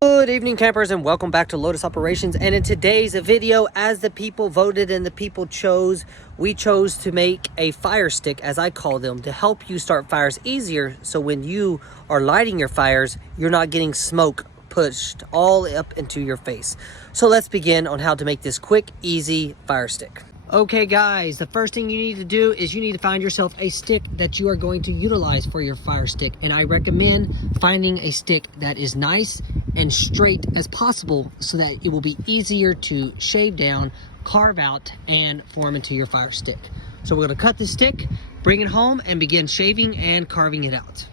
Good evening, campers, and welcome back to Lotus Operations. And in today's video, as the people voted and the people chose, we chose to make a fire stick, as I call them, to help you start fires easier. So when you are lighting your fires, you're not getting smoke pushed all up into your face. So let's begin on how to make this quick, easy fire stick. Okay guys, the first thing you need to do is you need to find yourself a stick that you are going to utilize for your fire stick. And I recommend finding a stick that is nice and straight as possible so that it will be easier to shave down, carve out, and form into your fire stick. So we're going to cut this stick, bring it home, and begin shaving and carving it out.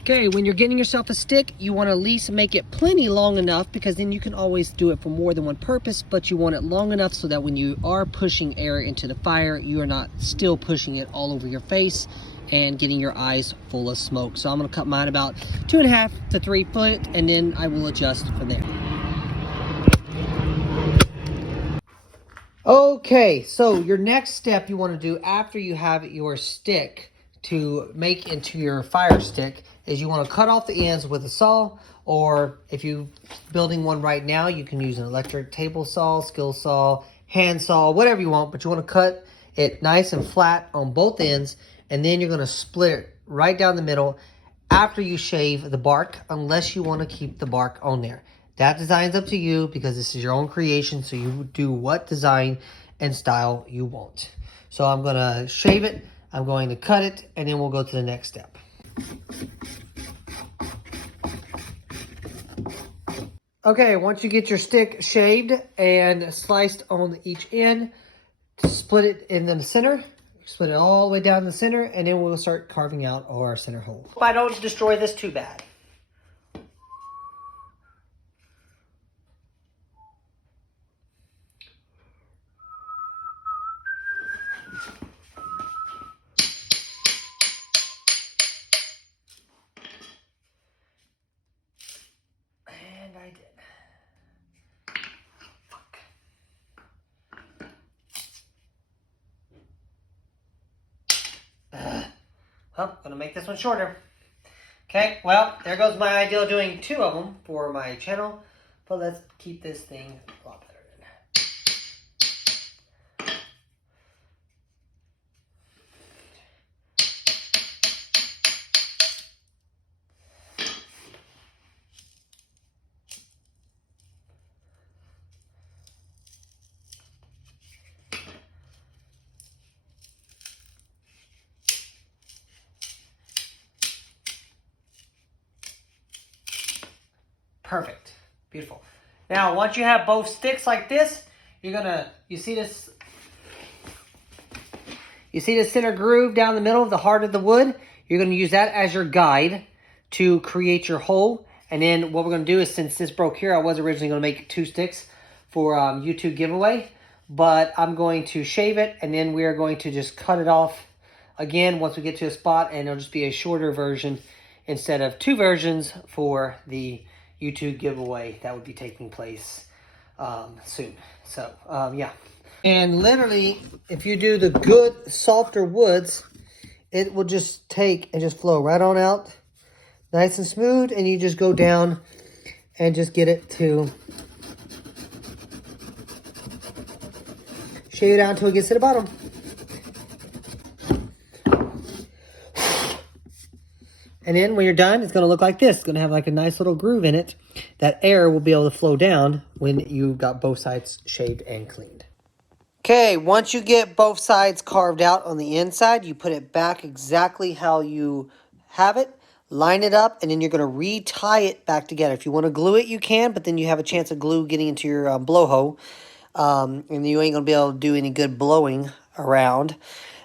Okay, when you're getting yourself a stick, you want to at least make it plenty long enough, because then you can always do it for more than one purpose, but you want it long enough so that when you are pushing air into the fire, you are not still pushing it all over your face and getting your eyes full of smoke. So I'm going to cut mine about 2.5 to 3 foot, and then I will adjust from there. Okay, so your next step you want to do after you have your stick to make into your fire stick is you want to cut off the ends with a saw, or if you're building one right now, you can use an electric table saw, skill saw, hand saw, whatever you want, but you want to cut it nice and flat on both ends, and then you're going to split it right down the middle after you shave the bark, unless you want to keep the bark on there. That design's up to you, because this is your own creation, so you do what design and style you want. So I'm going to shave it, I'm going to cut it, and then we'll go to the next step. Okay, once you get your stick shaved and sliced on each end, split it in the center, split it all the way down the center, and then we'll start carving out our center hole. Hope I don't destroy this too bad. And I did. Fuck. Well, gonna make this one shorter. Okay, well, there goes my idea of doing 2 of them for my channel. But let's keep this thing a lot better. Perfect. Beautiful. Now, once you have both sticks like this, you're gonna, you see this center groove down the middle of the heart of the wood? You're gonna use that as your guide to create your hole. And then what we're gonna do is, since this broke here, I was originally gonna make 2 sticks for YouTube giveaway, but I'm going to shave it, and then we are going to just cut it off again once we get to a spot, and it'll just be a shorter version instead of 2 versions for the YouTube giveaway that would be taking place soon. So yeah, and literally if you do the good softer woods, it will just take and just flow right on out nice and smooth, and you just go down and just get it to shave it out until it gets to the bottom. And then when you're done, it's going to look like this. It's going to have like a nice little groove in it that air will be able to flow down when you got both sides shaved and cleaned. Okay, once you get both sides carved out on the inside, you put it back exactly how you have it, line it up, and then you're going to re-tie it back together. If you want to glue it, you can, but then you have a chance of glue getting into your blowhole, and you ain't going to be able to do any good blowing around.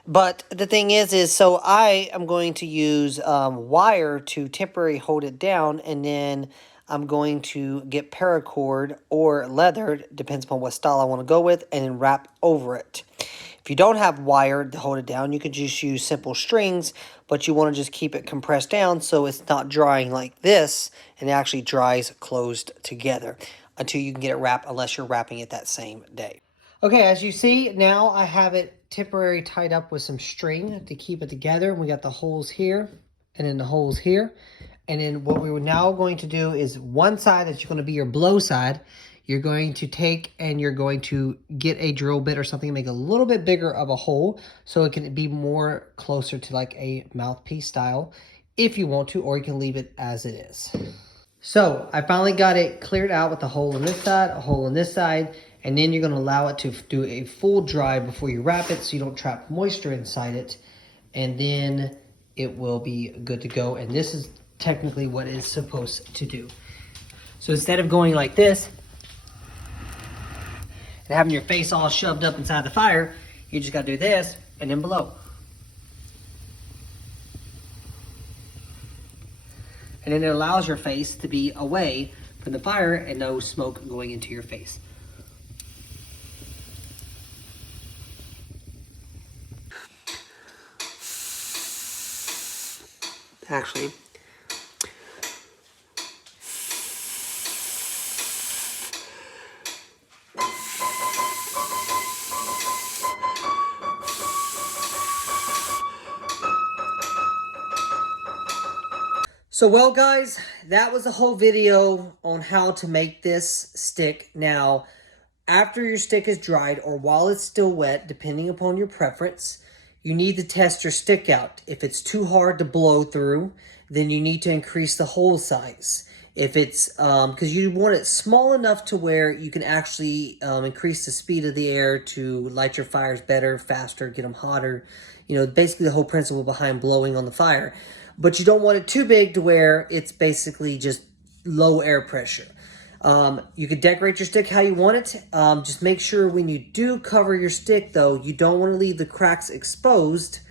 But the thing is so I am going to use wire to temporarily hold it down, and then I'm going to get paracord or leather, depends upon what style I want to go with, and then wrap over it. If you don't have wire to hold it down, you could just use simple strings, but you want to just keep it compressed down so it's not drying like this, and it actually dries closed together until you can get it wrapped, unless you're wrapping it that same day. Okay, as you see, now I have it temporarily tied up with some string to keep it together. We got the holes here and then the holes here. And then what we were now going to do is one side that's going to be your blow side, you're going to take and you're going to get a drill bit or something, make a little bit bigger of a hole so it can be more closer to like a mouthpiece style if you want to, or you can leave it as it is. So I finally got it cleared out with a hole on this side, a hole on this side, and then you're going to allow it to do a full dry before you wrap it so you don't trap moisture inside it, and then it will be good to go. And this is technically what it's supposed to do. So instead of going like this and having your face all shoved up inside the fire, you just got to do this and then blow. And then it allows your face to be away from the fire and no smoke going into your face. Actually, so well guys, that was the whole video on how to make this stick. Now, after your stick is dried or while it's still wet, depending upon your preference, you need to test your stick out. If it's too hard to blow through, then you need to increase the hole size. If it's, because you want it small enough to where you can actually increase the speed of the air to light your fires better, faster, get them hotter. You know, basically the whole principle behind blowing on the fire. But you don't want it too big to where it's basically just low air pressure. You could decorate your stick how you want it. Just make sure when you do cover your stick, though, you don't want to leave the cracks exposed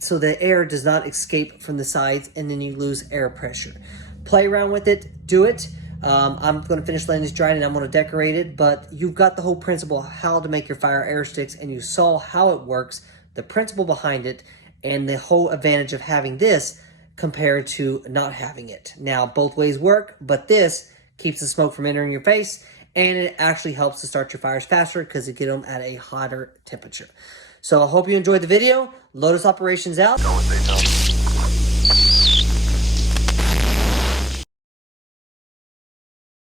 so the air does not escape from the sides and then you lose air pressure. Play around with it. Do it. I'm going to finish letting this dry and I'm going to decorate it, but you've got the whole principle of how to make your fire air sticks and you saw how it works, the principle behind it, and the whole advantage of having this compared to not having it. Now, both ways work, but this keeps the smoke from entering your face, and it actually helps to start your fires faster because it gets them at a hotter temperature. So I hope you enjoyed the video. Lotus Operations out.